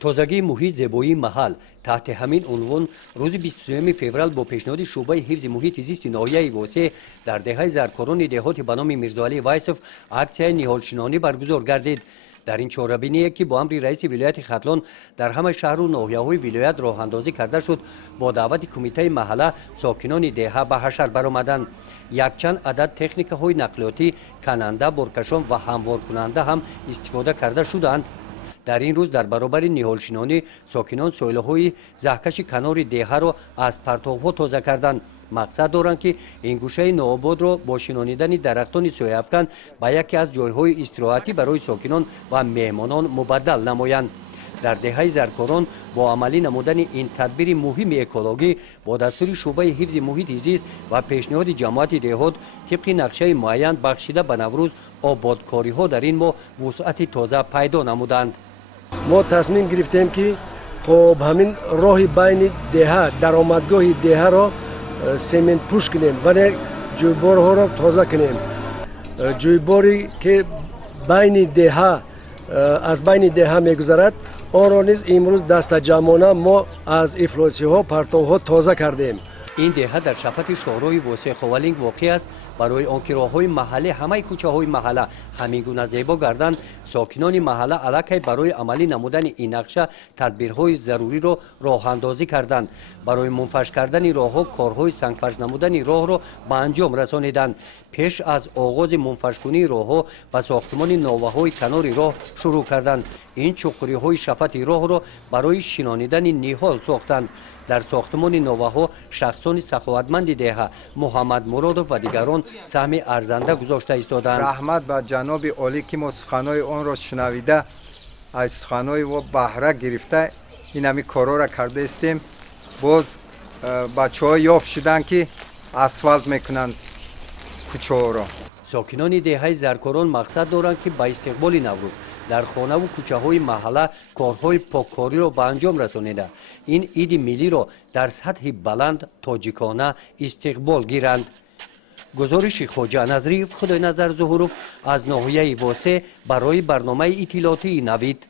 تازگی محیط زیبایی محل تحت همین عنوان روز 23 فوریه با پیشنهاد شعبه حفظ محیط زیست ناحیه واسه در دهه زرکاران دهات به نام میرزاعلی وایسف اکسیای نهالشینانی برگزار گردید. در این چهاربینی که با امر رئیس ولایت ختلان در همه شهر و ناحیه‌های ولایت راه اندازی کرده شد، با دعوت کمیته محله ساکنان دهه به حشر برآمدند. یک چند عدد تکنیک‌های نقلیاتی کننده، بارکشان و هموار کننده هم استفاده کرده شدند. در این روز در برابر نهالشینانی ساکنان سویل‌های زهکش کنار دهه را از پرتاب‌ها تازه کردند. مقصد دارند که این گوشه نوآباد را با شنانیدن درختان سایه‌افکن به یکی از جایهای استراحتی برای ساکنان و مهمانان مبدل نمایند. در دهه زرکاران با عملی نمودن این تدبیر مهم اکولوژی با دستور شعبه حفظ محیط زیست و پیشنهاد جماعت دهات طبق نقشه معین بخشیده به نوروز آبادکاری ها در این ماه وسعت تازه پیدا نمودند. ما تصمیم گرفتیم که خب همین راه بین دهه درآمدگاه دهه را سمنت پوش کنیم و جویبارها را تازه کنیم. جویباری که بین دهه از بین دهه میگذرد آن را نیز امروز دست جمعانه ما از افلاسی ها پرتاب ها تازه کردیم. این دهه در شفت شهرهای واسه خوالینگ واقع است. برای آنکه راه‌های محله همه کوچه‌های محله همین گونه زیبا گردند، ساکنان محله علاقه برای عملی نمودن این نقشه تدبیرهای ضروری را راه اندازی کردند. برای منفرش کردن راه‌ها کارهای سنگفرش نمودن راه را به انجام رسانیدند. پیش از آغاز منفرش کنی راه‌ها و ساختمان ناوه‌های کنار راه شروع کردند. این چقری‌های شفت راه را برای شنانیدن نهال ساختند. در ساختمان ناوه‌ها شخصان سخاوتمند دهه محمد مرادov و دیگران سهم ارزنده گذاشته ایستادند. رحمت به جناب عالی که ما سخنهای آن را شنویده از سخنهای و بهره گرفته این همی کارا را کرده استیم. باز بچه‌ها یافت شدند که اسفالت میکنند کوچه ها را. ساکنان دهه زرکاران مقصد دارند که با استقبال نوروز در خانه و کوچه های محله کارهای پاککاری را به انجام رسانیده این عید ملی را در سطح بلند تاجیکانه استقبال گیرند. گزارش خواجه نظری خدای نظر ظهورов از ناحیه واسه برای برنامه اطلاعاتی نوید.